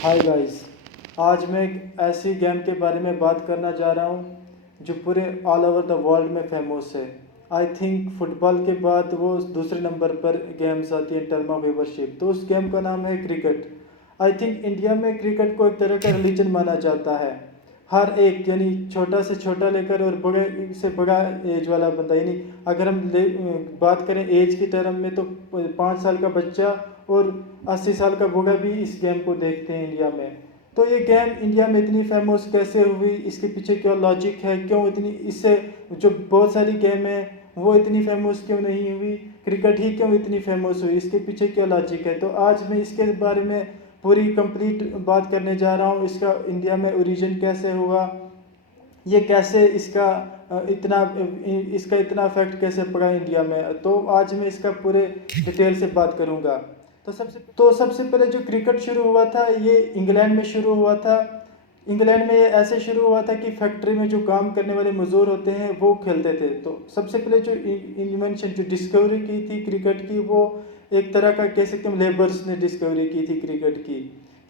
Hi guys. आज मैं एक ऐसी गेम के बारे में बात करना जा रहा हूँ जो पूरे ऑल ओवर द वर्ल्ड में फेमस है। आई थिंक फुटबॉल के बाद वो दूसरे नंबर पर गेम्स आती है इन टर्म ऑफ व्यूवरशिप। तो उस गेम का नाम है क्रिकेट। आई थिंक इंडिया में क्रिकेट को एक तरह का रिलीजन माना जाता है। हर एक यानी छोटा से छोटा लेकर और बड़े से बड़ा एज वाला बंदा, यानी अगर हम बात करें एज की टर्म में तो 5 साल का बच्चा और 80 साल का बूढ़ा भी इस गेम को देखते हैं इंडिया में। तो ये गेम इंडिया में इतनी फेमस कैसे हुई, इसके पीछे क्या लॉजिक है, क्यों इतनी इससे जो बहुत सारी गेम है वो इतनी फेमस क्यों नहीं हुई, क्रिकेट ही क्यों इतनी फेमस हुई, इसके पीछे क्या लॉजिक है। तो आज मैं इसके बारे में पूरी कंप्लीट बात करने जा रहा हूँ। इसका इंडिया में ओरिजिन कैसे हुआ, ये कैसे इसका इतना इफेक्ट कैसे पड़ा इंडिया में। तो आज मैं इसका पूरे डिटेल से बात करूंगा। तो सबसे पहले जो क्रिकेट शुरू हुआ था ये इंग्लैंड में शुरू हुआ था। इंग्लैंड में ये ऐसे शुरू हुआ था कि फैक्ट्री में जो काम करने वाले मजदूर होते हैं वो खेलते थे। तो सबसे पहले जो इन्वेंशन जो डिस्कवरी की थी क्रिकेट की, वो एक तरह का कह सकते हैं लेबर्स ने डिस्कवरी की थी क्रिकेट की।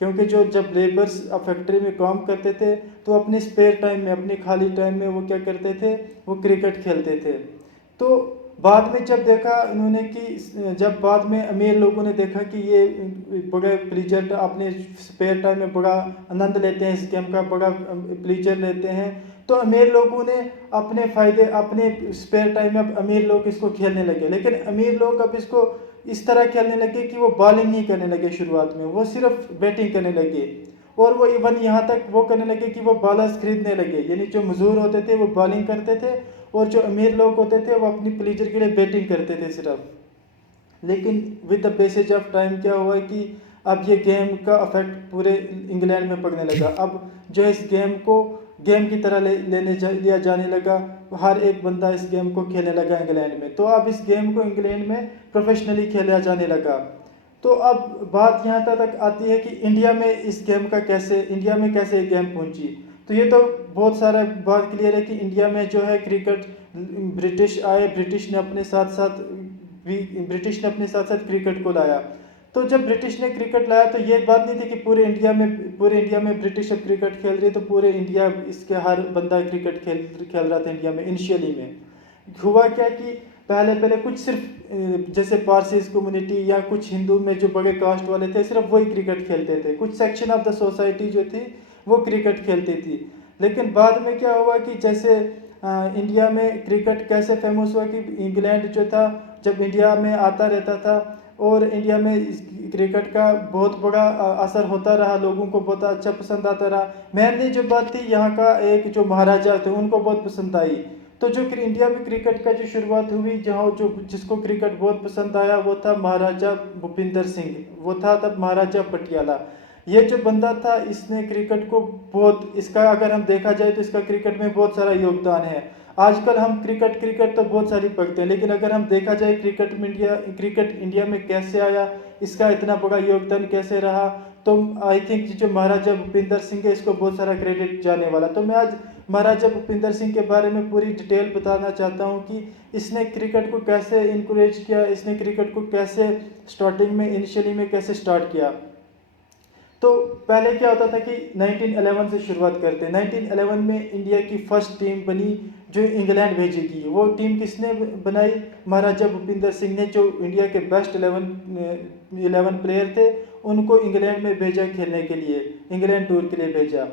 क्योंकि जो जब लेबर्स फैक्ट्री में काम करते थे तो अपने स्पेयर टाइम में, अपने खाली टाइम में वो क्या करते थे, वो क्रिकेट खेलते थे। तो बाद में जब देखा इन्होंने कि जब बाद में अमीर लोगों ने देखा कि ये बड़ा प्लीजर अपने स्पेयर टाइम में बड़ा आनंद लेते हैं, इस गेम का बड़ा प्लीजर लेते हैं, तो अमीर लोगों ने अपने फ़ायदे अपने स्पेयर टाइम में अब अमीर लोग इसको खेलने लगे। लेकिन अमीर लोग अब इसको इस तरह खेलने लगे कि वो बॉलिंग नहीं करने लगे शुरुआत में, वो सिर्फ बैटिंग करने लगे। और वो इवन यहाँ तक वो करने लगे कि वो बॉलर्स खरीदने लगे, यानी जो मजदूर होते थे वो बॉलिंग करते थे और जो अमीर लोग होते थे वो अपनी प्लेजर के लिए बैटिंग करते थे सिर्फ। लेकिन with the passage of time क्या हुआ कि अब ये गेम का इफेक्ट पूरे इंग्लैंड में पड़ने लगा। अब जो है इस गेम को गेम की तरह लिया जाने लगा। हर एक बंदा इस गेम को खेलने लगा इंग्लैंड में। तो अब इस गेम को इंग्लैंड में प्रोफेशनली खेला जाने लगा। तो अब बात यहाँ तक आती है कि इंडिया में कैसे ये गेम पहुंची। तो ये तो बहुत सारा बात क्लियर है कि इंडिया में जो है क्रिकेट ब्रिटिश आए, ब्रिटिश ने अपने साथ साथ क्रिकेट को लाया। तो जब ब्रिटिश ने क्रिकेट लाया तो ये बात नहीं थी कि पूरे इंडिया में ब्रिटिश अब क्रिकेट खेल रही है तो पूरे इंडिया इसके हर बंदा क्रिकेट खेल रहा था इंडिया में। इनिशियली में हुआ क्या कि पहले पहले कुछ सिर्फ जैसे पारसीज कम्युनिटी या कुछ हिंदू में जो बड़े कास्ट वाले थे सिर्फ वही क्रिकेट खेलते थे, कुछ सेक्शन ऑफ द सोसाइटी जो थी वो क्रिकेट खेलती थी। लेकिन बाद में क्या हुआ कि जैसे इंडिया में क्रिकेट कैसे फेमस हुआ कि इंग्लैंड जो था जब इंडिया में आता रहता था और इंडिया में क्रिकेट का बहुत बड़ा असर होता रहा, लोगों को बहुत अच्छा पसंद आता रहा। मेनली जो बात थी यहाँ का एक जो महाराजा थे उनको बहुत पसंद आई। तो जो इंडिया में क्रिकेट का जो शुरुआत हुई, जहाँ जो जिसको क्रिकेट बहुत पसंद आया वो था महाराजा भूपिंदर सिंह, वो था तब महाराजा पटियाला। ये जो बंदा था इसने क्रिकेट को बहुत, इसका अगर हम देखा जाए तो इसका क्रिकेट में बहुत सारा योगदान है। आजकल हम क्रिकेट क्रिकेट तो बहुत सारी पढ़ते हैं, लेकिन अगर हम देखा जाए क्रिकेट इंडिया में कैसे आया, इसका इतना बड़ा योगदान कैसे रहा, तो आई थिंक जो महाराजा भूपिंदर सिंह है इसको बहुत सारा क्रेडिट जाने वाला। तो मैं आज महाराजा भूपिंदर सिंह के बारे में पूरी डिटेल बताना चाहता हूँ कि इसने क्रिकेट को कैसे इनकरेज किया, इसने क्रिकेट को कैसे स्टार्टिंग में इनिशियली में कैसे स्टार्ट किया। तो पहले क्या होता था कि 1911 से शुरुआत करते हैं। 1911 में इंडिया की फर्स्ट टीम बनी जो इंग्लैंड भेजेगी। वो टीम किसने बनाई, महाराजा भूपिंदर सिंह ने, जो इंडिया के बेस्ट 11 प्लेयर थे उनको इंग्लैंड में भेजा खेलने के लिए, इंग्लैंड टूर के लिए भेजा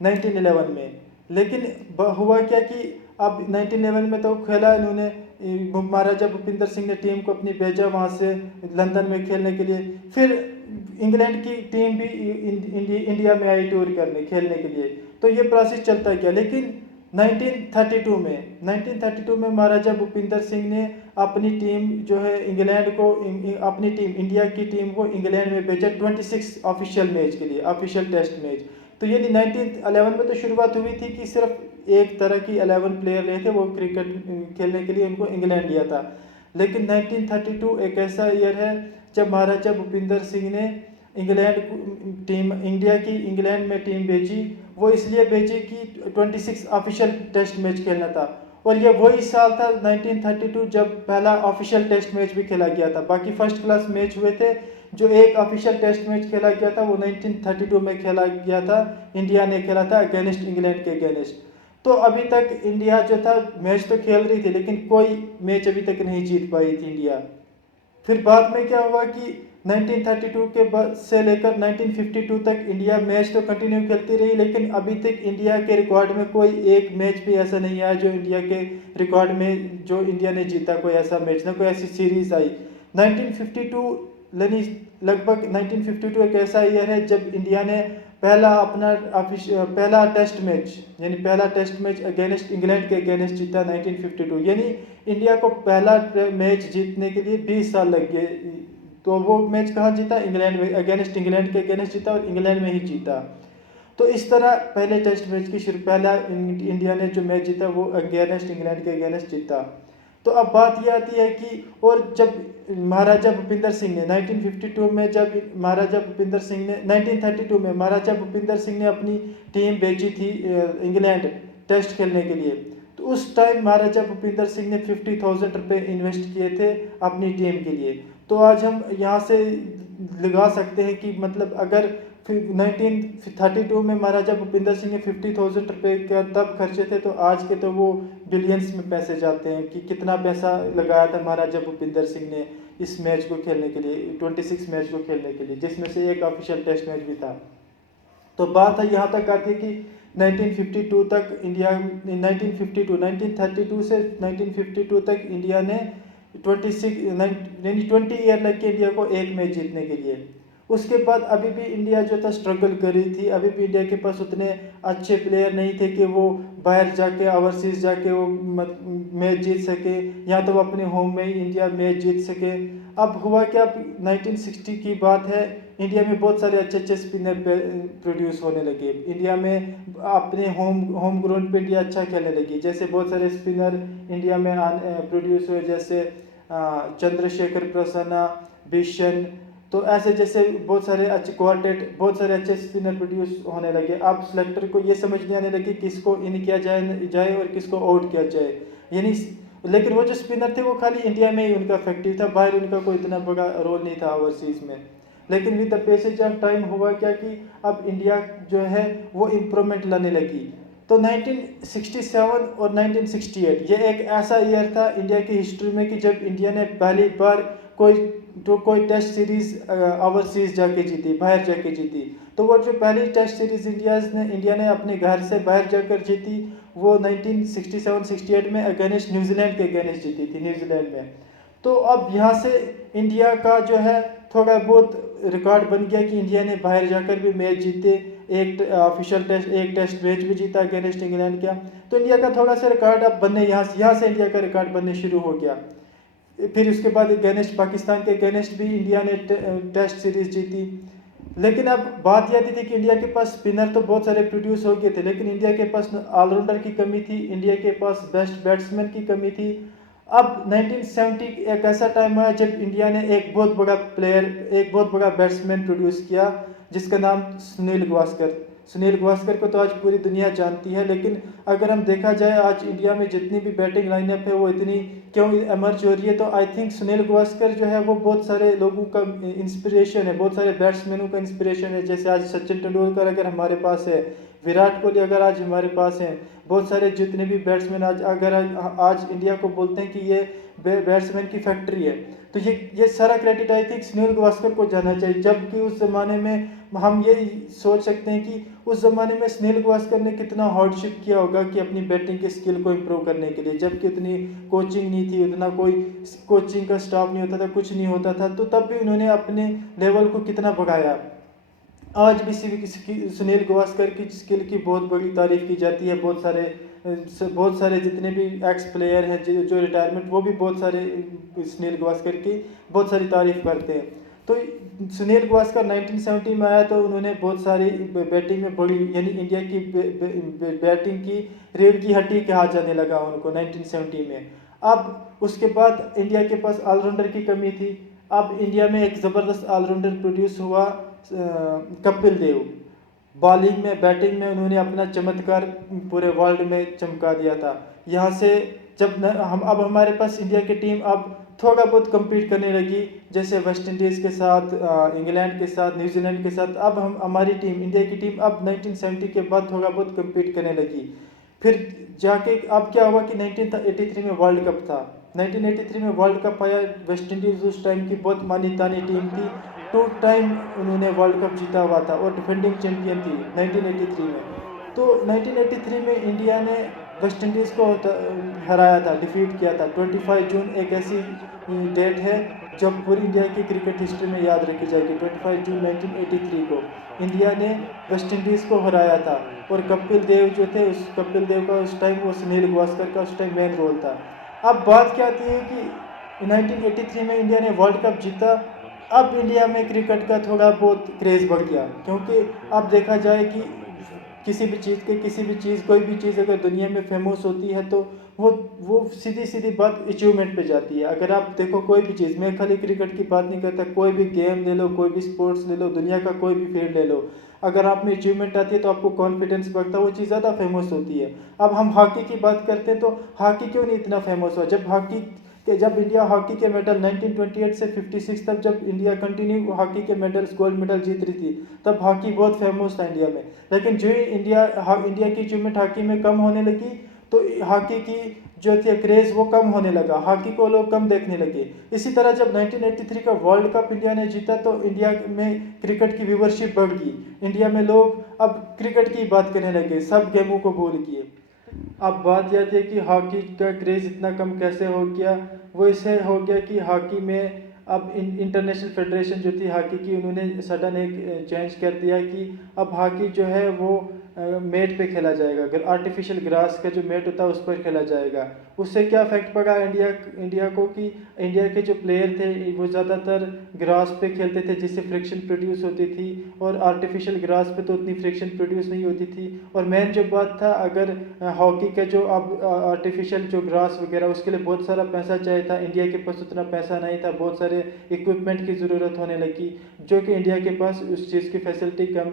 1911 में। लेकिन हुआ क्या कि अब 1911 में तो खेला इन्होंने, महाराजा भूपिंदर सिंह ने टीम को अपनी भेजा वहाँ से लंदन में खेलने के लिए। फिर इंग्लैंड की टीम भी इंडिया में आई टूर करने खेलने के लिए। तो ये प्रोसेस चलता गया। लेकिन 1932 में महाराजा भूपिंदर सिंह ने अपनी टीम जो है अपनी टीम इंडिया की टीम को इंग्लैंड में भेजा 26 ऑफिशियल मैच के लिए, ऑफिशियल टेस्ट मैच। तो ये 1911 में तो शुरुआत हुई थी कि सिर्फ एक तरह की 11 प्लेयर रहे थे वो क्रिकेट खेलने के लिए, उनको इंग्लैंड लिया था। लेकिन 1932 एक ऐसा ईयर है जब महाराजा भूपिंदर सिंह ने इंग्लैंड में टीम भेजी। वो इसलिए भेजी कि 26 ऑफिशियल टेस्ट मैच खेलना था। और ये वही साल था 1932 जब पहला ऑफिशियल टेस्ट मैच भी खेला गया था। बाकी फर्स्ट क्लास मैच हुए थे जो एक ऑफिशियल टेस्ट मैच खेला गया था वो 1932 में खेला गया था, इंडिया ने खेला था अगेंस्ट इंग्लैंड के अगेंस्ट। तो अभी तक इंडिया जो था मैच तो खेल रही थी लेकिन कोई मैच अभी तक नहीं जीत पाई थी इंडिया। फिर बाद में क्या हुआ कि 1932 के बाद से लेकर 1952 तक इंडिया मैच तो कंटिन्यू खेलती रही, लेकिन अभी तक इंडिया के रिकॉर्ड में कोई एक मैच भी ऐसा नहीं आया जो इंडिया के रिकॉर्ड में जो इंडिया ने जीता, कोई ऐसा मैच ना कोई ऐसी सीरीज आई। 1952 यानी लगभग 1952 एक ऐसा ईयर है जब इंडिया ने पहला टेस्ट मैच यानी पहला टेस्ट मैच अगेंस्ट इंग्लैंड के अगेंस्ट जीता 1952। यानी इंडिया को पहला मैच जीतने के लिए 20 साल लग गए। तो वो मैच कहाँ जीता? इंग्लैंड में, अगेंस्ट इंग्लैंड के अगेंस्ट जीता और इंग्लैंड में ही जीता। तो इस तरह पहले टेस्ट मैच की पहला इंडिया ने जो मैच जीता वो अगेंस्ट इंग्लैंड के अगेंस्ट जीता। तो अब बात यह आती है कि और जब महाराजा भूपिंदर सिंह ने 1952 में जब महाराजा भूपिंदर सिंह ने 1932 में महाराजा भूपिंदर सिंह ने अपनी टीम भेजी थी इंग्लैंड टेस्ट खेलने के लिए, तो उस टाइम महाराजा भूपिंदर सिंह ने 50,000 रुपये इन्वेस्ट किए थे अपनी टीम के लिए। तो आज हम यहाँ से लगा सकते हैं कि मतलब अगर 1932 में महाराजा भूपिंदर सिंह ने 50,000 रुपये का तब खर्चे थे, तो आज के तो वो बिलियंस में पैसे जाते हैं कि कितना पैसा लगाया था महाराजा भूपिंदर सिंह ने इस मैच को खेलने के लिए, 26 मैच को खेलने के लिए, जिसमें से एक ऑफिशियल टेस्ट मैच भी था। तो बात है यहाँ तक आती है कि 1952 तक इंडिया 1932 से 1952 तक इंडिया ने 20 ईयर लग के इंडिया को एक मैच जीतने के लिए। उसके बाद अभी भी इंडिया जो था स्ट्रगल कर रही थी, अभी भी इंडिया के पास उतने अच्छे प्लेयर नहीं थे कि वो बाहर जाके ओवरसीज जाके वो मैच जीत सके, या तो वो अपने होम में ही इंडिया मैच जीत सके। अब हुआ क्या, 1960 की बात है, इंडिया में बहुत सारे अच्छे अच्छे स्पिनर प्रोड्यूस होने लगे। इंडिया में अपने होम ग्राउंड पे इंडिया अच्छा खेलने लगी, जैसे बहुत सारे स्पिनर इंडिया में प्रोड्यूस हुए, जैसे चंद्रशेखर प्रसन्ना, बिशन, तो ऐसे जैसे बहुत सारे अच्छे क्वार्टेट, बहुत सारे अच्छे स्पिनर प्रोड्यूस होने लगे। अब सेलेक्टर को ये समझ नहीं आने लगी किसको इन किया जाए और किसको आउट किया जाए, यानी लेकिन वो जो स्पिनर थे वो खाली इंडिया में ही उनका इफेक्टिव था, बाहर उनका कोई इतना बड़ा रोल नहीं था ओवरसीज में। लेकिन with the passage of time हुआ क्या कि अब इंडिया जो है वो इम्प्रूवमेंट लाने लगी। तो 1967 और 1968 ये एक ऐसा ईयर था इंडिया की हिस्ट्री में कि जब इंडिया ने पहली बार कोई टेस्ट सीरीज ओवरसीज जाके जीती, बाहर जाके जीती। तो वो जो पहली टेस्ट सीरीज इंडिया ने अपने घर से बाहर जाकर जीती वो 1967-68 में अगेंस्ट न्यूजीलैंड के अगेंस्ट जीती थी, न्यूजीलैंड में। तो अब यहाँ से इंडिया का जो है थोड़ा बहुत रिकॉर्ड बन गया कि इंडिया ने बाहर जाकर भी मैच जीते, एक ऑफिशियल एक टेस्ट मैच भी जीता अगेंस्ट इंग्लैंड का। तो इंडिया का थोड़ा सा रिकॉर्ड अब बनने यहाँ से इंडिया का रिकॉर्ड बनने शुरू हो गया। फिर उसके बाद अगेंस्ट पाकिस्तान के अगेंस्ट भी इंडिया ने टेस्ट सीरीज जीती। लेकिन अब बात यह आती थी कि इंडिया के पास स्पिनर तो बहुत सारे प्रोड्यूस हो गए थे, लेकिन इंडिया के पास ऑलराउंडर की कमी थी, इंडिया के पास बेस्ट बैट्समैन की कमी थी। अब 1970 एक ऐसा टाइम आया जब इंडिया ने एक बहुत बड़ा बैट्समैन प्रोड्यूस किया जिसका नाम सुनील गावस्कर को तो आज पूरी दुनिया जानती है। लेकिन अगर हम देखा जाए आज इंडिया में जितनी भी बैटिंग लाइनअप है वो इतनी क्यों एमर्ज हो रही है, तो आई थिंक सुनील गावस्कर जो है वो बहुत सारे लोगों का इंस्पिरेशन है, बहुत सारे बैट्समैनों का इंस्पिरेशन है। जैसे आज सचिन तेंदुलकर अगर हमारे पास है, विराट कोहली अगर आज हमारे पास हैं, बहुत सारे जितने भी बैट्समैन आज इंडिया को बोलते हैं कि ये बैट्समैन की फैक्ट्री है, तो ये सारा credit I think Sunil Gavaskar को जाना चाहिए। जबकि उस ज़माने में हम ये सोच सकते हैं कि उस ज़माने में सुनील गावस्कर ने कितना हार्डशिप किया होगा कि अपनी बैटिंग के स्किल को इम्प्रूव करने के लिए, जबकि उतनी कोचिंग नहीं थी, उतना कोई कोचिंग का स्टाफ नहीं होता था, कुछ नहीं होता था, तो तब भी उन्होंने अपने लेवल को कितना बढ़ाया। आज भी सुनील गावस्कर की स्किल की बहुत बड़ी तारीफ की जाती है। बहुत सारे जितने भी एक्स प्लेयर हैं जो रिटायरमेंट, वो भी बहुत सारे सुनील गावस्कर की बहुत सारी तारीफ करते हैं। तो सुनील गावस्कर 1970 में आया तो उन्होंने बहुत सारी बैटिंग में बड़ी, यानी इंडिया की बैटिंग की रीढ़ की हड्डी कहा जाने लगा उनको 1970 में। अब उसके बाद इंडिया के पास ऑलराउंडर की कमी थी। अब इंडिया में एक ज़बरदस्त ऑलराउंडर प्रोड्यूस हुआ, कपिल देव। बॉलिंग में, बैटिंग में उन्होंने अपना चमत्कार पूरे वर्ल्ड में चमका दिया था। यहाँ से जब अब हमारे पास इंडिया की टीम अब थोड़ा बहुत कम्पीट करने लगी, जैसे वेस्ट इंडीज़ के साथ, इंग्लैंड के साथ, न्यूजीलैंड के साथ। अब हम हमारी टीम, इंडिया की टीम अब 1970 के बाद थोड़ा बहुत कम्पीट करने लगी। फिर जाके अब क्या हुआ कि 1983 में वर्ल्ड कप था। 1983 में वर्ल्ड कप आया। वेस्ट इंडीज़ उस टाइम की बहुत मानी तानी टीम थी, 2 टाइम उन्होंने वर्ल्ड कप जीता हुआ था और डिफेंडिंग चैंपियन थी 1983 में। तो 1983 में इंडिया ने वेस्ट इंडीज़ को हराया था, डिफीट किया था। 25 जून एक ऐसी डेट है जब पूरी इंडिया की क्रिकेट हिस्ट्री में याद रखी जाएगी। 25 जून 1983 को इंडिया ने वेस्ट इंडीज़ को हराया था और कपिल देव जो थे, उस कपिल देव का उस टाइम, वो सुनील गावस्कर का उस टाइम मेन रोल था। अब बात क्या आती है कि 1983 में इंडिया ने वर्ल्ड कप जीता। अब इंडिया में क्रिकेट का थोड़ा बहुत क्रेज़ बढ़ गया, क्योंकि अब देखा जाए कि किसी भी चीज़ कोई भी चीज़ अगर दुनिया में फेमस होती है तो वो सीधी सीधी बात अचीवमेंट पे जाती है। अगर आप देखो कोई भी चीज़, मैं खाली क्रिकेट की बात नहीं करता, कोई भी गेम ले लो, कोई भी स्पोर्ट्स ले लो, दुनिया का कोई भी फील्ड ले लो, अगर आप में अचीवमेंट आती है तो आपको कॉन्फिडेंस बढ़ता है, वो चीज़ ज़्यादा फेमस होती है। अब हम हॉकी की बात करते हैं तो हॉकी क्यों नहीं इतना फेमस हुआ? जब इंडिया हॉकी के मेडल 1928 से 56 तक, जब इंडिया कंटिन्यू हॉकी के मेडल्स, गोल्ड मेडल जीत रही थी, तब हॉकी बहुत फेमस था इंडिया में। लेकिन जो ही इंडिया की अचीवमेंट हॉकी में कम होने लगी, तो हॉकी की जो थी क्रेज़ वो कम होने लगा, हॉकी को लोग कम देखने लगे। इसी तरह जब 1983 का वर्ल्ड कप इंडिया ने जीता तो इंडिया में क्रिकेट की व्यूवरशिप बढ़ गई। इंडिया में लोग अब क्रिकेट की बात करने लगे, सब गेमों को भूल गए। अब बात यह थी कि हॉकी का क्रेज़ इतना कम कैसे हो गया? वो इससे हो गया कि हॉकी में अब इंटरनेशनल फेडरेशन जो थी हॉकी की, उन्होंने सडन एक चेंज कर दिया कि अब हॉकी जो है वो मेट पे खेला जाएगा। अगर आर्टिफिशियल ग्रास का जो मेट होता है उस पर खेला जाएगा। उससे क्या इफेक्ट पड़ा इंडिया को कि इंडिया के जो प्लेयर थे वो ज़्यादातर ग्रास पे खेलते थे, जिससे फ्रिक्शन प्रोड्यूस होती थी, और आर्टिफिशियल ग्रास पे तो उतनी फ्रिक्शन प्रोड्यूस नहीं होती थी। और मेन जो बात था, अगर हॉकी का जो अब आर्टिफिशियल जो ग्रास वगैरह, उसके लिए बहुत सारा पैसा चाहिए था। इंडिया के पास उतना पैसा नहीं था, बहुत सारे इक्विपमेंट की ज़रूरत होने लगी, जो कि इंडिया के पास उस चीज़ की फैसिलिटी कम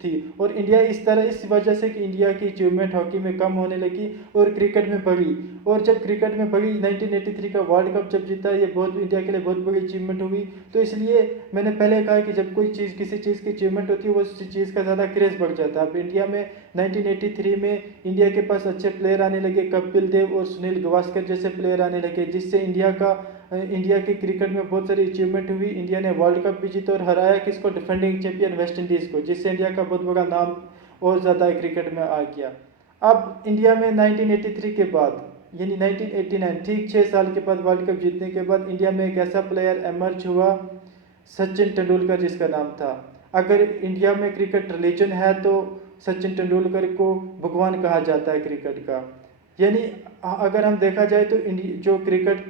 थी। और इंडिया इस वजह से कि इंडिया की अचीवमेंट हॉकी में कम होने लगी और क्रिकेट में बढ़ी। और जब क्रिकेट में बढ़ी, 1983 का वर्ल्ड कप जब जीता, ये बहुत इंडिया के लिए बहुत बड़ी अचीवमेंट हुई। तो इसलिए मैंने पहले कहा कि जब कोई चीज़, किसी चीज़ की अचीवमेंट होती है, वो उस चीज़ का ज़्यादा क्रेज़ बढ़ जाता है। अब इंडिया में 1983 में इंडिया के पास अच्छे प्लेयर आने लगे, कपिल देव और सुनील गावस्कर जैसे प्लेयर आने लगे, जिससे इंडिया के क्रिकेट में बहुत सारी अचीवमेंट हुई। इंडिया ने वर्ल्ड कप भी जीता और हराया किसको? डिफेंडिंग चैंपियन वेस्ट इंडीज़ को, जिससे इंडिया का बहुत बड़ा नाम और ज़्यादा क्रिकेट में आ गया। अब इंडिया में 1983 के बाद, यानी 1989, ठीक 6 साल के बाद वर्ल्ड कप जीतने के बाद, इंडिया में एक ऐसा प्लेयर एमर्ज हुआ, सचिन तेंदुलकर जिसका नाम था। अगर इंडिया में क्रिकेट रिलीजन है तो सचिन तेंदुलकर को भगवान कहा जाता है क्रिकेट का। यानी अगर हम देखा जाए तो जो क्रिकेट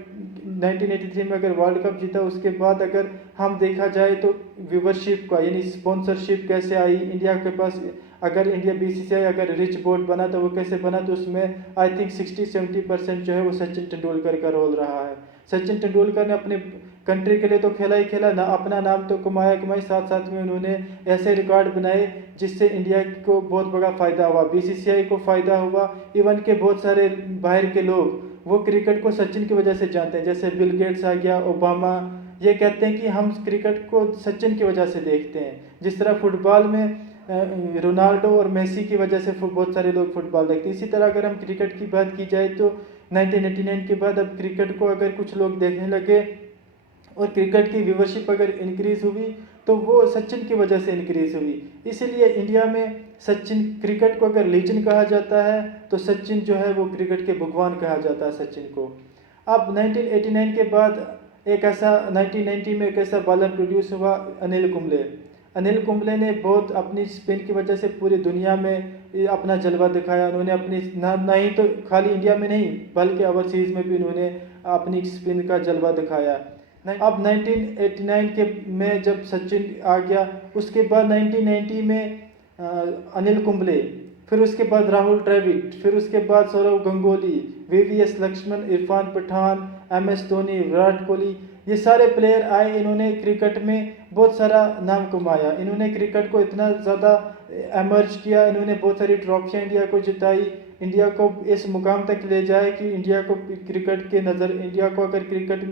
1983 में अगर वर्ल्ड कप जीता, उसके बाद अगर हम देखा जाए तो व्यूवरशिप का, यानी स्पॉन्सरशिप कैसे आई इंडिया के पास। अगर इंडिया बीसीसीआई अगर रिच बोर्ड बना तो वो कैसे बना? तो उसमें आई थिंक 60-70% जो है वो सचिन तेंदुलकर का रोल रहा है। सचिन तेंदुलकर ने अपने कंट्री के लिए तो खेला ही खेला ना, अपना नाम तो कमाया, साथ साथ में उन्होंने ऐसे रिकॉर्ड बनाए जिससे इंडिया को बहुत बड़ा फ़ायदा हुआ, बीसीसीआई को फ़ायदा हुआ। इवन के बहुत सारे बाहर के लोग वो क्रिकेट को सचिन की वजह से जानते हैं, जैसे बिल गेट्स आ गया, ओबामा, ये कहते हैं कि हम क्रिकेट को सचिन की वजह से देखते हैं। जिस तरह फुटबॉल में रोनाल्डो और मेसी की वजह से बहुत सारे लोग फुटबॉल देखते हैं, इसी तरह अगर हम क्रिकेट की बात की जाए तो 1989 के बाद अब क्रिकेट को अगर कुछ लोग देखने लगे और क्रिकेट की व्यूवरशिप अगर इंक्रीज़ हुई तो वो सचिन की वजह से इंक्रीज़ हुई। इसीलिए इंडिया में सचिन, क्रिकेट को अगर लीजेंड कहा जाता है तो सचिन जो है वो क्रिकेट के भगवान कहा जाता है सचिन को। अब 1989 के बाद 1990 में एक ऐसा बॉलर प्रोड्यूस हुआ, अनिल कुंबले ने बहुत अपनी स्पिन की वजह से पूरी दुनिया में अपना जलवा दिखाया। उन्होंने अपनी ना ही तो खाली इंडिया में नहीं बल्कि ओवरसीज़ में भी उन्होंने अपनी स्पिन का जलवा दिखाया। अब 1989 के में जब सचिन आ गया, उसके बाद 1990 में अनिल कुंबले, फिर उसके बाद राहुल द्रविड़, फिर उसके बाद सौरव गंगोली, वीवीएस लक्ष्मण, इरफान पठान, एमएस धोनी, विराट कोहली, ये सारे प्लेयर आए। इन्होंने क्रिकेट में बहुत सारा नाम कमाया, इन्होंने क्रिकेट को इतना ज़्यादा एमर्ज किया, इन्होंने बहुत सारी ट्रॉफियाँ इंडिया को जिताई, इंडिया को इस मुकाम तक ले जाए कि इंडिया को क्रिकेट के नज़र, इंडिया को अगर क्रिकेट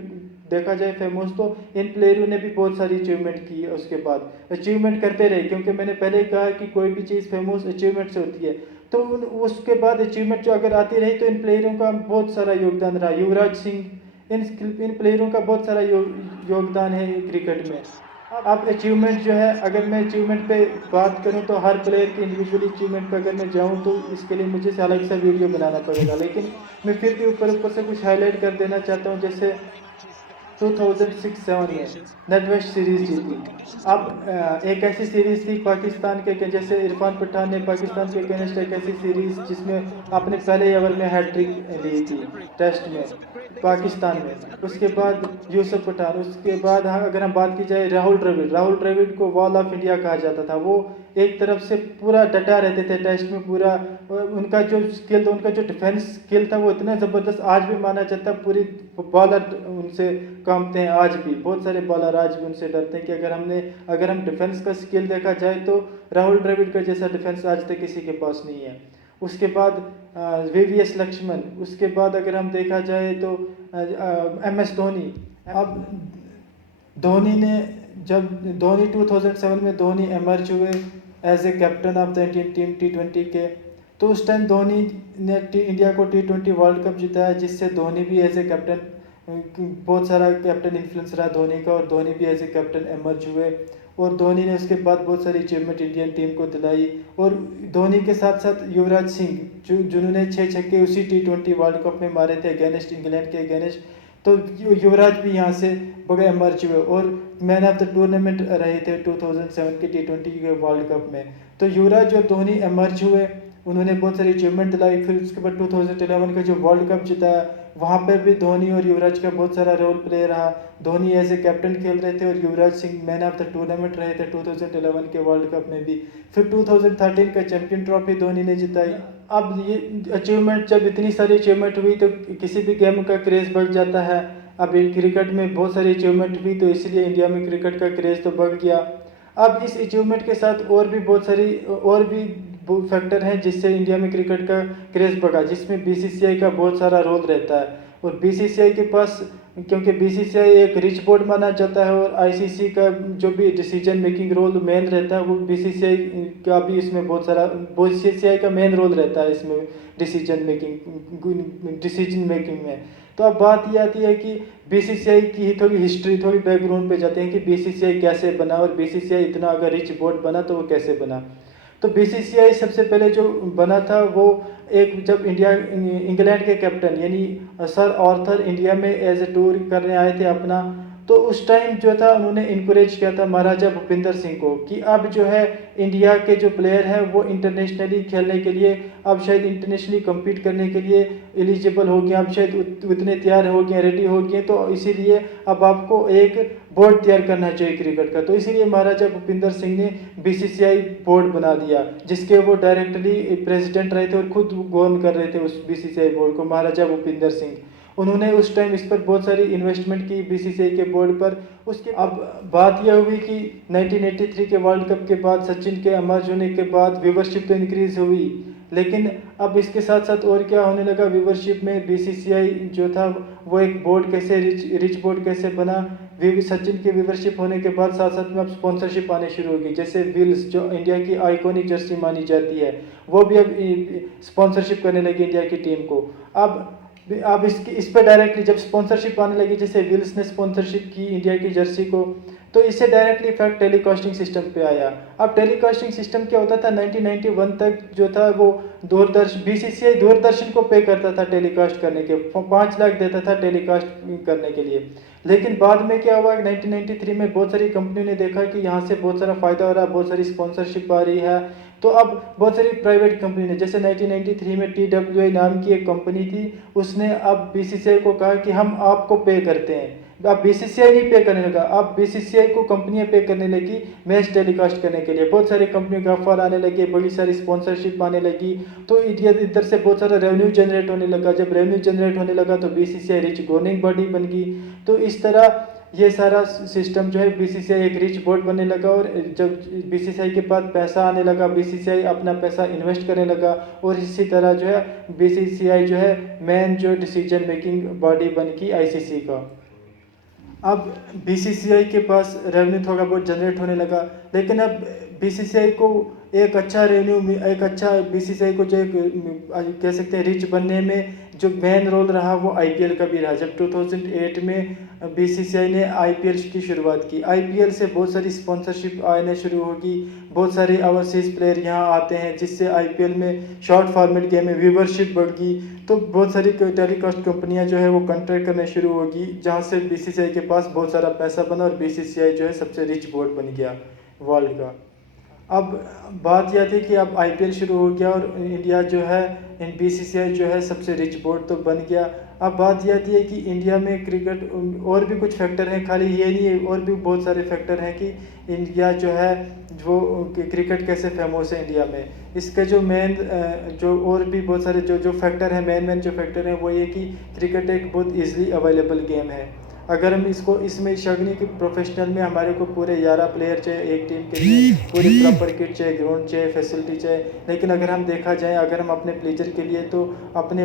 देखा जाए फेमस, तो इन प्लेयरों ने भी बहुत सारी अचीवमेंट की है। उसके बाद अचीवमेंट करते रहे, क्योंकि मैंने पहले कहा कि कोई भी चीज़ फेमस अचीवमेंट से होती है। तो उसके बाद अचीवमेंट जो अगर आती रही, तो इन प्लेयरों का बहुत सारा योगदान रहा। युवराज सिंह, इन प्लेयरों का बहुत सारा योगदान है क्रिकेट में। अब अचीवमेंट जो है, अगर मैं अचीवमेंट पे बात करूं तो हर प्लेयर की इंडिविजुअल अचीवमेंट पे अगर मैं जाऊं तो इसके लिए मुझे अलग सा वीडियो बनाना पड़ेगा, लेकिन मैं फिर भी ऊपर ऊपर से कुछ हाईलाइट कर देना चाहता हूं। जैसे 2006-07 में नेटवेस्ट सीरीज़ जीती। अब एक ऐसी सीरीज़ थी पाकिस्तान के, जैसे इरफान पठान ने पाकिस्तान के अगेंस्ट एक ऐसी सीरीज़ जिसमें अपने पहले ओवर में हैट्रिक ली थी टेस्ट में पाकिस्तान में। उसके बाद यूसुफ पठान, उसके बाद अगर हम बात की जाए राहुल द्रविड़ को वॉल ऑफ इंडिया कहा जाता था। वो एक तरफ से पूरा डटा रहते थे टेस्ट में, पूरा उनका जो स्किल था, उनका जो डिफेंस स्किल था वो इतना ज़बरदस्त आज भी माना जाता है। पूरी बॉलर उनसे कांपते हैं आज भी, बहुत सारे बॉलर आज भी उनसे डरते हैं कि अगर हम डिफेंस का स्किल देखा जाए तो राहुल द्रविड़ का जैसा डिफेंस आज तक किसी के पास नहीं है। उसके बाद VVS लक्ष्मण, उसके बाद अगर हम देखा जाए तो MS धोनी। अब धोनी ने जब 2007 में धोनी एमर्ज हुए as a captain of the Indian team T20 के, तो उस टाइम धोनी ने इंडिया को T20 वर्ल्ड कप जिताया, जिससे धोनी भी एज ए कैप्टन, बहुत सारा कैप्टन इन्फ्लुएंस रहा धोनी का, और धोनी भी एज ए कैप्टन एमर्ज हुए। और धोनी ने उसके बाद बहुत सारी अचीवमेंट इंडियन टीम को दिलाई। और धोनी के साथ साथ युवराज सिंह, जिन्होंने 6 छक्के उसी T20 वर्ल्ड कप में मारे थे अगेंस्ट इंग्लैंड के अगेंस्ट, तो युवराज भी यहाँ से बड़े एमर्ज हुए और मैन ऑफ द टूर्नामेंट रहे थे 2007 के T20 के वर्ल्ड कप में। तो युवराज और धोनी एमर्ज हुए, उन्होंने बहुत सारी अचीवमेंट दिलाई। फिर उसके बाद 2011 का जो वर्ल्ड कप जिताया, वहाँ पर भी धोनी और युवराज का बहुत सारा रोल प्ले रहा। धोनी एज ए कैप्टन खेल रहे थे और Yuvraj Singh man of the tournament रहे थे 2011 के वर्ल्ड कप में भी। फिर 2013 का चैंपियन ट्रॉफी धोनी ने जिताई। अब ये अचीवमेंट, जब इतनी सारी अचीवमेंट हुई तो किसी भी गेम का क्रेज़ बढ़ जाता है। अब क्रिकेट में बहुत सारी अचीवमेंट हुई, तो इसलिए इंडिया में क्रिकेट का क्रेज़ तो बढ़ गया। अब इस अचीवमेंट के साथ और भी बहुत सारी और भी फैक्टर हैं जिससे इंडिया में क्रिकेट का क्रेज़ बढ़ा, जिसमें BCCI का बहुत सारा रोल रहता है। और BCCI के पास, क्योंकि BCCI एक रिच बोर्ड माना जाता है, और ICC का जो भी डिसीजन मेकिंग रोल मेन रहता है वो BCCI का भी इसमें बहुत सारा, BCCI का मेन रोल रहता है इसमें डिसीजन मेकिंग में। तो अब बात ये आती है कि BCCI की थोड़ी हिस्ट्री, थोड़ी बैकग्राउंड पे जाते हैं कि BCCI कैसे बना, और BCCI इतना अगर रिच बोर्ड बना तो वो कैसे बना। तो BCCI सबसे पहले जो बना था वो एक, जब इंग्लैंड के कैप्टन यानी सर आर्थर इंडिया में एज ए टूर करने आए थे अपना, तो उस टाइम जो था उन्होंने इनकरेज किया था महाराजा भूपिंदर सिंह को कि अब जो है इंडिया के जो प्लेयर हैं वो इंटरनेशनली खेलने के लिए, अब शायद इंटरनेशनली कम्पीट करने के लिए एलिजिबल हो गए, अब शायद उतने तैयार हो गए, रेडी हो गए, तो इसीलिए अब आपको एक बोर्ड तैयार करना चाहिए क्रिकेट का। तो इसीलिए महाराजा भूपिंदर सिंह ने BCCI बोर्ड बना दिया, जिसके वो डायरेक्टली प्रेसिडेंट रहे थे और खुद गवर्न कर रहे थे उस BCCI बोर्ड को, महाराजा भूपिंदर सिंह। उन्होंने उस टाइम इस पर बहुत सारी इन्वेस्टमेंट की BCCI के बोर्ड पर। उसके अब बात यह हुई कि 1983 के वर्ल्ड कप के बाद, सचिन के एमर्ज होने के बाद व्यूवरशिप तो इंक्रीज हुई, लेकिन अब इसके साथ साथ और क्या होने लगा व्यूवरशिप में। BCCI जो था वो एक बोर्ड कैसे, रिच बोर्ड कैसे बना, सचिन की व्यूवरशिप होने के बाद साथ साथ में अब स्पॉन्सरशिप आने शुरू होगी। जैसे विल्स, जो इंडिया की आइकॉनिक जर्सी मानी जाती है, वो भी अब स्पॉन्सरशिप करने लगी इंडिया की टीम को। अब इस पर डायरेक्टली जब स्पॉन्सरशिप आने लगी, जैसे विल्स ने स्पॉन्सरशिप की इंडिया की जर्सी को, तो इससे डायरेक्टली इफेक्ट टेलीकास्टिंग सिस्टम पे आया। अब टेलीकास्टिंग सिस्टम क्या होता था, 1991 तक जो था वो BCCI दूरदर्शन को पे करता था टेलीकास्ट करने के, 5 लाख देता था टेलीकास्ट करने के लिए। लेकिन बाद में क्या हुआ, 1993 में बहुत सारी कंपनियों ने देखा कि यहाँ से बहुत सारा फ़ायदा हो रहा है, बहुत सारी स्पॉन्सरशिप आ रही है, तो अब बहुत सारी प्राइवेट कंपनी ने, जैसे 1993 में TWI नाम की एक कंपनी थी, उसने अब BCCI को कहा कि हम आपको पे करते हैं। अब BCCI नहीं पे करने लगा, अब BCCI को कंपनियां पे करने लगी मैच टेलीकास्ट करने के लिए। बहुत सारी कंपनियों का ऑफर आने लगे, बड़ी सारी स्पॉन्सरशिप आने लगी, तो इधर से बहुत सारा रेवेन्यू जनरेट होने लगा। जब रेवेन्यू जनरेट होने लगा तो BCCI रिच गवर्निंग बॉडी बन गई। तो इस तरह ये सारा सिस्टम जो है बीसीसीआई एक रिच बोर्ड बनने लगा, और जब बीसीसीआई के पास पैसा आने लगा, बीसीसीआई अपना पैसा इन्वेस्ट करने लगा, और इसी तरह जो है बीसीसीआई जो है मेन जो डिसीजन मेकिंग बॉडी बन गई आईसीसी का। अब बीसीसीआई के पास रेवेन्यू थोड़ा बहुत जनरेट होने लगा, लेकिन अब बीसीसीआई को एक अच्छा रेवेन्यू, एक अच्छा बीसीसीआई को जो एक कह सकते हैं रिच बनने में जो मेन रोल रहा वो आईपीएल का भी रहा। जब 2008 में बीसीसीआई ने आईपीएल की शुरुआत की, आईपीएल से बहुत सारी स्पॉन्सरशिप आने शुरू होगी, बहुत सारे ओवरसीज प्लेयर यहाँ आते हैं, जिससे आईपीएल में शॉर्ट फॉर्मेट गेम में व्यूवरशिप बढ़ गई। तो बहुत सारी टेलीकास्ट कंपनियां जो है वो कॉन्ट्रैक्ट करने शुरू होगी, जहाँ से बीसीसीआई के पास बहुत सारा पैसा बना और बीसीसीआई जो है सबसे रिच बोर्ड बन गया वर्ल्ड का। अब बात यह थी कि अब आईपीएल शुरू हो गया और इंडिया जो है इन बीसीसीआई जो है सबसे रिच बोर्ड तो बन गया। अब बात यह थी कि इंडिया में क्रिकेट और भी कुछ फैक्टर हैं, खाली ये नहीं है, और भी बहुत सारे फैक्टर हैं कि इंडिया जो है वो क्रिकेट कैसे फेमस है इंडिया में। इसके जो मेन जो और भी बहुत सारे जो फैक्टर हैं, मेन जो फैक्टर हैं वो ये कि क्रिकेट एक बहुत ईजिली अवेलेबल गेम है। अगर हम इसको इसमें शक नहीं कि प्रोफेशनल में हमारे को पूरे 11 प्लेयर चाहिए एक टीम के लिए, पूरी प्रॉपर किट चाहिए, ग्राउंड चाहिए, फैसिलिटी चाहिए। लेकिन अगर हम देखा जाए, अगर हम अपने प्लेजर के लिए तो अपने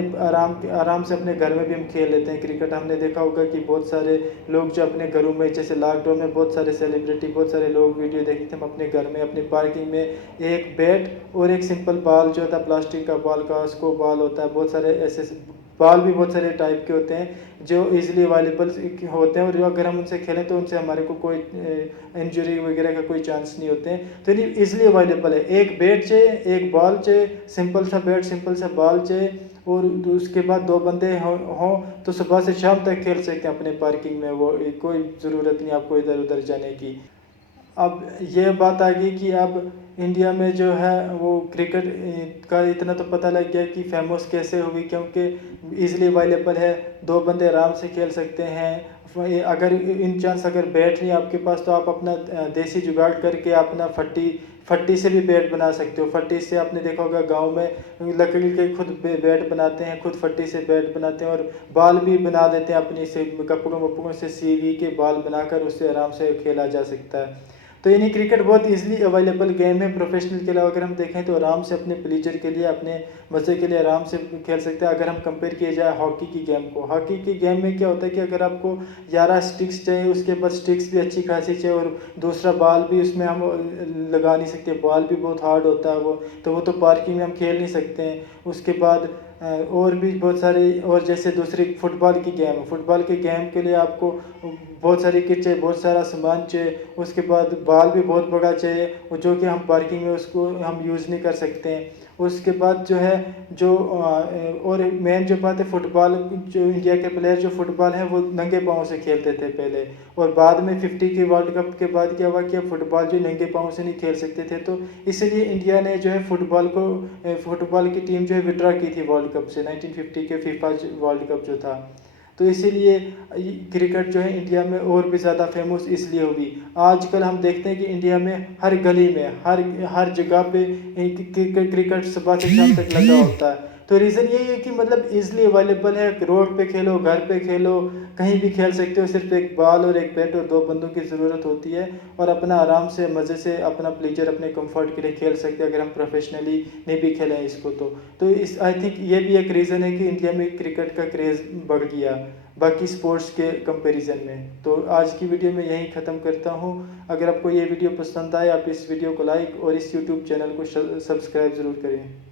आराम से अपने घर में भी हम खेल लेते हैं क्रिकेट। हमने देखा होगा कि बहुत सारे लोग जो अपने घरों में, जैसे लॉकडाउन में बहुत सारे सेलिब्रिटी, बहुत सारे लोग वीडियो देखते थे, हम अपने घर में अपनी पार्किंग में एक बैट और एक सिंपल बॉल जो होता है प्लास्टिक का बॉल का, उसको बॉल होता है, बहुत सारे ऐसे बॉल भी बहुत सारे टाइप के होते हैं जो इजीली अवेलेबल होते हैं, और अगर हम उनसे खेलें तो उनसे हमारे को कोई इंजरी वगैरह का कोई चांस नहीं होते हैं। तो ये इजीली अवेलेबल है। एक बैट चाहिए, एक बॉल चाहिए, सिंपल सा बैट, सिंपल सा बॉल चाहिए, और उसके बाद 2 बंदे हों तो सुबह से शाम तक खेल सकते हैं अपने पार्किंग में। वो कोई ज़रूरत नहीं आपको इधर उधर जाने की। अब ये बात आ गई कि अब इंडिया में जो है वो क्रिकेट का इतना तो पता लग गया कि फेमस कैसे होगी, क्योंकि इजीली अवेलेबल है, 2 बंदे आराम से खेल सकते हैं। अगर इन चांस अगर बैट नहीं आपके पास तो आप अपना देसी जुगाड़ करके अपना फट्टी से भी बैट बना सकते हो। फट्टी से आपने देखा होगा गांव में लकड़ी के खुद बैट बनाते हैं, खुद फट्टी से बैट बनाते हैं, और बॉल भी बना देते हैं अपनी से कपड़ों वपड़ों से सीवी के बॉल बनाकर, उससे आराम से खेला जा सकता है। तो यानी क्रिकेट बहुत इजीली अवेलेबल गेम है। प्रोफेशनल के अलावा अगर हम देखें तो आराम से अपने प्लेजर के लिए, अपने मज़े के लिए आराम से खेल सकते हैं। अगर हम कंपेयर किया जाए हॉकी की गेम को, हॉकी की गेम में क्या होता है कि अगर आपको 11 स्टिक्स चाहिए, उसके बाद स्टिक्स भी अच्छी खासी चाहिए, और दूसरा बॉल भी उसमें हम लगा नहीं सकते, बॉल भी बहुत हार्ड होता है वो तो पार्किंग में हम खेल नहीं सकते हैं। उसके बाद और भी बहुत सारी, और जैसे दूसरी फुटबॉल की गेम है, फुटबॉल की गेम के लिए आपको बहुत सारी किट चाहिए, बहुत सारा सामान चाहिए, उसके बाद बॉल भी बहुत बड़ा चाहिए, जो कि हम पार्किंग में उसको हम यूज़ नहीं कर सकते हैं। उसके बाद जो है और मेन जो बात है, फुटबॉल जो इंडिया के प्लेयर जो फुटबॉल है वो नंगे पाँव से खेलते थे पहले, और बाद में 50 के वर्ल्ड कप के बाद क्या हुआ कि फुटबॉल जो नंगे पाँव से नहीं खेल सकते थे, तो इसलिए इंडिया ने जो है फुटबॉल की टीम जो है विड्रॉ की थी वर्ल्ड कप से, 1950 के फीफा वर्ल्ड कप जो था। तो इसीलिए क्रिकेट जो है इंडिया में और भी ज़्यादा फेमस इसलिए होगी। आजकल हम देखते हैं कि इंडिया में हर गली में, हर जगह पे क्रिकेट सुबह से शाम तक लगा होता है। तो रीज़न यही है कि मतलब इजीली अवेलेबल है, रोड पे खेलो, घर पे खेलो, कहीं भी खेल सकते हो। सिर्फ एक बॉल और एक बैट और 2 बंदों की ज़रूरत होती है, और अपना आराम से मज़े से अपना प्लेजर, अपने कंफर्ट के लिए खेल सकते हैं। अगर हम प्रोफेशनली नहीं भी खेलें इसको तो इस आई थिंक ये भी एक रीज़न है कि इंडिया में क्रिकेट का क्रेज़ बढ़ गया बाकी स्पोर्ट्स के कंपैरिजन में। तो आज की वीडियो में यहीं ख़त्म करता हूँ। अगर आपको ये वीडियो पसंद आए, आप इस वीडियो को लाइक और इस यूट्यूब चैनल को सब्सक्राइब ज़रूर करें।